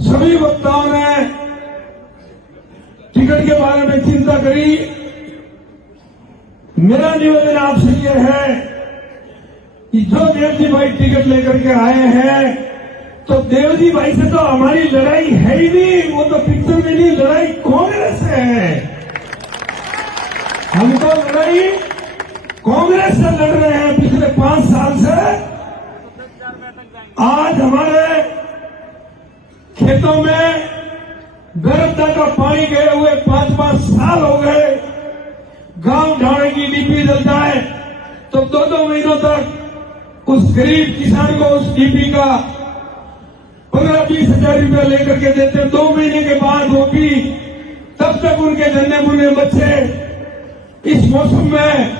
सभी वक्ताओं ने टिकट के बारे में चिंता करी। मेरा निवेदन आपसे यह है कि जो देवजी भाई टिकट लेकर के आए हैं, तो देवजी भाई से तो हमारी लड़ाई है ही नहीं, वो तो पिक्चर में नहीं, लड़ाई कांग्रेस से है। हम तो लड़ाई कांग्रेस से लड़ रहे हैं पिछले 5 साल से। आज हमारे खेतों में गर्दा का पानी गए हुए 5-5 साल हो गए। गांव ढाणे की डीपी जल जाए तो 2-2 महीनों तक उस गरीब किसान को उस डीपी का 15-20 हजार रुपया लेकर के देते। 2 महीने के बाद वो भी तब तक उनके जन्ने मुन्ने बच्चे इस मौसम में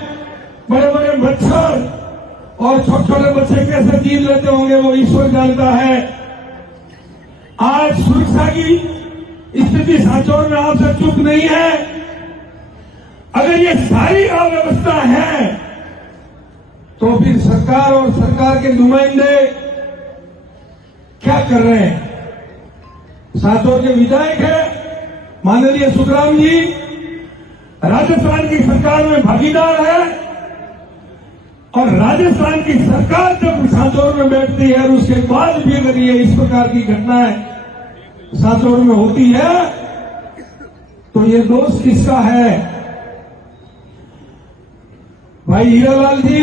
बड़े बड़े मच्छर और छोटे छोटे बच्चे कैसे जीव लेते होंगे वो ईश्वर जानता है। आज सुरक्षा की स्थिति सांचौर में आपसे चूक नहीं है। अगर ये सारी अव्यवस्था है तो फिर सरकार और सरकार के नुमाइंदे क्या कर रहे हैं? सांचौर के विधायक है माननीय सुखराम जी, राजस्थान की सरकार में भागीदार है, और राजस्थान की सरकार जब सांचौर में बैठती है और उसके बाद भी अगर ये इस प्रकार की घटनाएं सांचौर में होती है तो ये दोष किसका है? भाई हीरालाल जी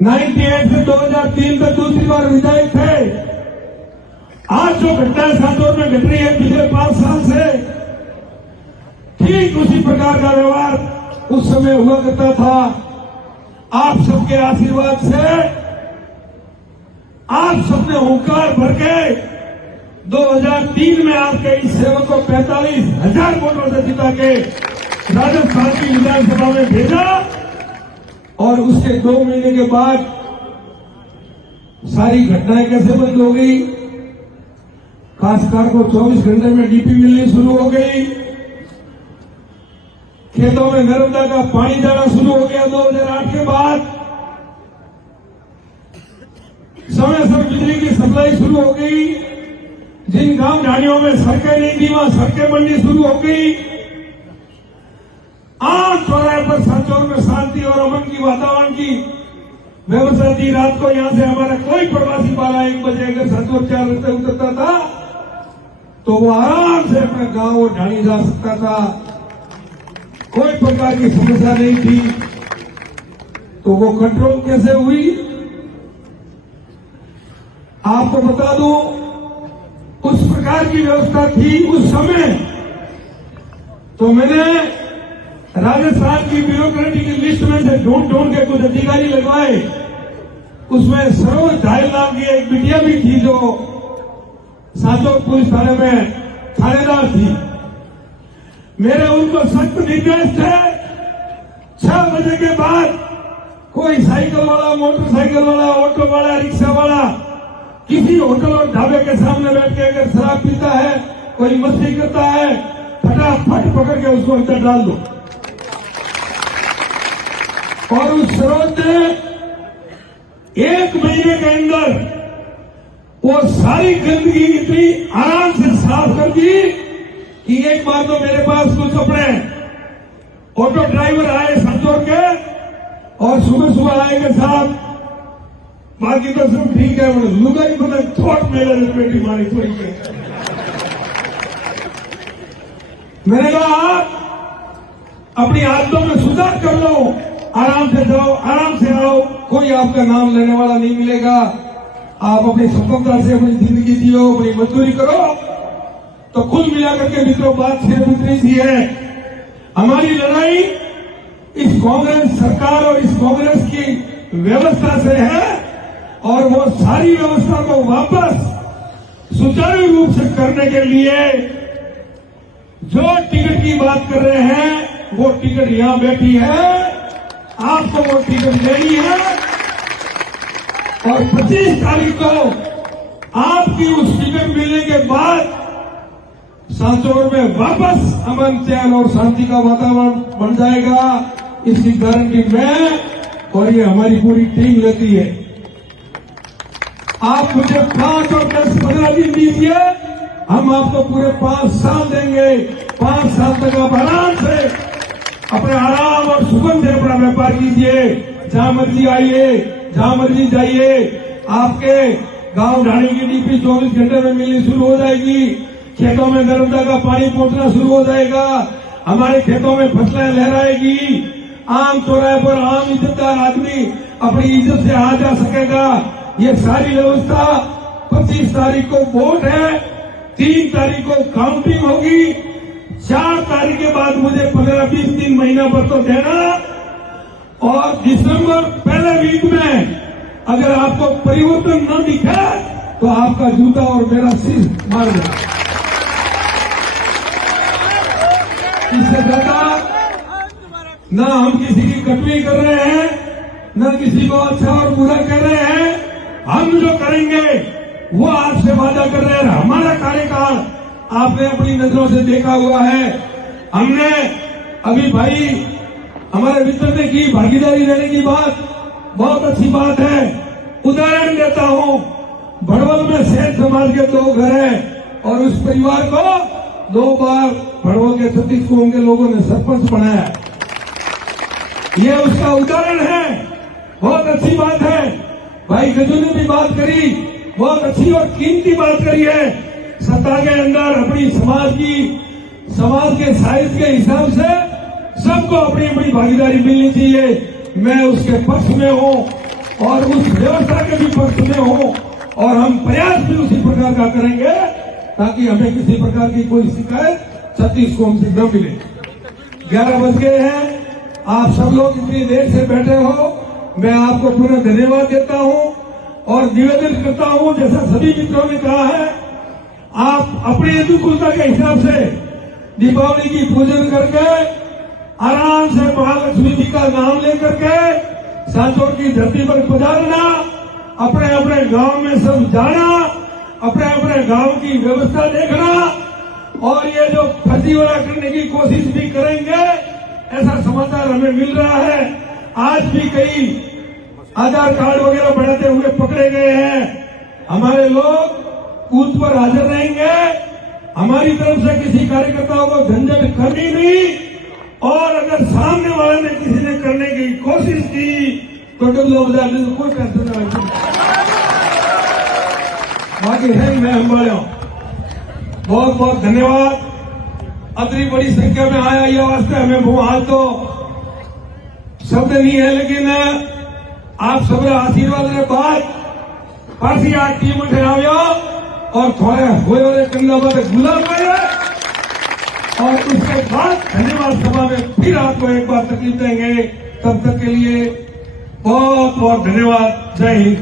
98 से 2003 तक दूसरी बार विधायक थे। आज जो घटनाएं सांचौर में घट रही है पिछले 5 साल से, ठीक उसी प्रकार का व्यवहार उस समय हुआ करता था। आप सबके आशीर्वाद से आप सबने हुंकार भर के 2003 में आपके इस सेवक को 45,000 वोटों से जिता के राजस्थान की विधानसभा में भेजा, और उसके 2 महीने के बाद सारी घटनाएं कैसे बंद हो गई? काश्तकार को 24 घंटे में डीपी मिलनी शुरू हो गई, खेतों में नर्मदा का पानी जाना शुरू हो गया 2008 के बाद, समय समय बिजली की सप्लाई शुरू हो गई, जिन गांव ढाणियों में सड़कें नहीं थी वहां सड़कें बननी शुरू हो गई। आम चौराहे पर सांचौर में शांति और अमन की वातावरण की व्यवस्था थी। रात को यहां से हमारा कोई प्रवासी बाला 1 बजे अगर सांचौर 4 बजे उतरता था तो वो आराम से अपने गांव और ढाणी जा सकता था, कोई प्रकार की समस्या नहीं थी। तो वो कंट्रोल कैसे हुई? आपको बता दूं, उस प्रकार की व्यवस्था थी उस समय। तो मैंने राजस्थान की ब्यूरोक्रेटिक लिस्ट में से ढूंढ के कुछ अधिकारी लगवाए। उसमें सरोज धायल नाम की एक बिटिया भी थी जो सांचौर पुलिस थाने में थानेदार थी। मेरे उनको सख्त निर्देश थे, 6 बजे के बाद कोई साइकिल वाला, मोटरसाइकिल वाला, ऑटो वाला, रिक्शा वाला किसी होटल और ढाबे के सामने बैठ के अगर शराब पीता है, कोई मस्ती करता है, फटाफट पकड़ के उसको अंदर डाल दो। और उस सरोज ने 1 महीने के अंदर वो सारी गंदगी इतनी आराम से साफ कर दी कि एक बार तो मेरे पास कुछ अपने ऑटो ड्राइवर आए सांचौर के, और सुबह सुबह आए के साथ बाकी तो सब ठीक है, लुगाई को थोट मेले बेटी मारी थोड़ी के। मैंने कहा आप अपनी आदतों में सुधार कर लो, आराम से जाओ, आराम से आओ, कोई आपका नाम लेने वाला नहीं मिलेगा। आप अपनी स्वतंत्रता से अपनी जिंदगी जियो, अपनी मजदूरी करो। तो कुल मिलाकर के मित्रों बात सिर्फ इतनी सी है, हमारी लड़ाई इस कांग्रेस सरकार और इस कांग्रेस की व्यवस्था से है, और वो सारी व्यवस्था को वापस सुचारू रूप से करने के लिए जो टिकट की बात कर रहे हैं वो टिकट यहां बैठी है, आपको वो टिकट लेनी है, और 25 तारीख को आपकी उस टिकट मिलने के बाद सांचौर में वापस अमन, चैन और शांति का वातावरण बन जाएगा। इसकी गारंटी मैं और ये हमारी पूरी टीम लेती है। आप मुझे 5 और 10, 15 दिन दीजिए, हम आपको पूरे 5 साल देंगे। 5 साल तक आप आराम से अपने आराम और सुगम से अपना व्यापार कीजिए, जहां मर्जी आइए, जहां मर्जी जाइए। आपके गांव ढाणी की डीपी 24 घंटे में मिलनी शुरू हो जाएगी। खेतों में नर्मदा का पानी पहुंचना शुरू हो जाएगा। हमारे खेतों में फसलें लहराएगी। आम चौराहे पर आम इज्जतदार आदमी अपनी इज्जत से आ जा सकेगा। ये सारी व्यवस्था 25 तारीख को वोट है, 3 तारीख को काउंटिंग होगी, 4 तारीख के बाद मुझे 15-20 दिन, महीना भर तो देना, और दिसंबर पहले वीक में अगर आपको परिवर्तन न दिखे तो आपका जूता और मेरा सिर मार देना। इससे ज्यादा न हम किसी की कटवी कर रहे हैं, न किसी को अच्छा और बुरा कर रहे हैं। हम जो करेंगे वो आपसे वादा कर रहे हैं। हमारा कार्यकाल आपने अपनी नजरों से देखा हुआ है। हमने अभी भाई हमारे मित्र ने की भागीदारी देने की बात, बहुत अच्छी बात है। उदाहरण देता हूं, भड़वल में सेठ समाज के 2 घर हैं और उस परिवार को 2 बार भड़वल के 36 गांव के लोगों ने सरपंच बनाया। ये उसका उदाहरण है, बहुत अच्छी बात है। भाई गजू ने भी बात करी, बहुत अच्छी और कीमती बात करी है। सत्ता के अंदर अपनी समाज के साइज के हिसाब से सबको अपनी अपनी भागीदारी मिलनी चाहिए। मैं उसके पक्ष में हूं और उस व्यवस्था के भी पक्ष में हूं, और हम प्रयास भी उसी प्रकार का करेंगे ताकि हमें किसी प्रकार की कोई शिकायत 36 को हमसे न मिले। 11 बज गए हैं, आप सब लोग इतनी देर से बैठे हो, मैं आपको पुनः धन्यवाद देता हूं और निवेदन करता हूं, जैसा सभी मित्रों ने कहा है, आप अपनी अनुकूलता के हिसाब से दीपावली की पूजन करके आराम से महालक्ष्मी जी का नाम लेकर के सांचौर की धरती पर पधारना, अपने अपने गांव में सब जाना, अपने अपने गांव की व्यवस्था देखना, और ये जो फर्जीवाड़ा करने की कोशिश भी करेंगे, ऐसा समाचार हमें मिल रहा है। आज भी कई आधार कार्ड वगैरह बनाते हुए पकड़े गए हैं। हमारे लोग बूथ पर हाजिर रहेंगे। हमारी तरफ से किसी कार्यकर्ताओं को झंझट करनी नहीं, और अगर सामने वाले ने किसी ने करने की कोशिश की तो डल्लो बजाने को कोई टेंशन नहीं। बाकी है मैं हमारे बहुत बहुत धन्यवाद। अतरी बड़ी संख्या में आया, ये वास्ते हमें भूहाल तो शब्द नहीं है, लेकिन आप सब आशीर्वाद के बाद पासी आज टीम उठे आयो और थोड़े हुए कंधा पर गुलाब आए, और उसके बाद धन्यवाद सभा में फिर आपको एक बार तकलीफ देंगे। तब तक के लिए बहुत बहुत धन्यवाद। जय हिंद।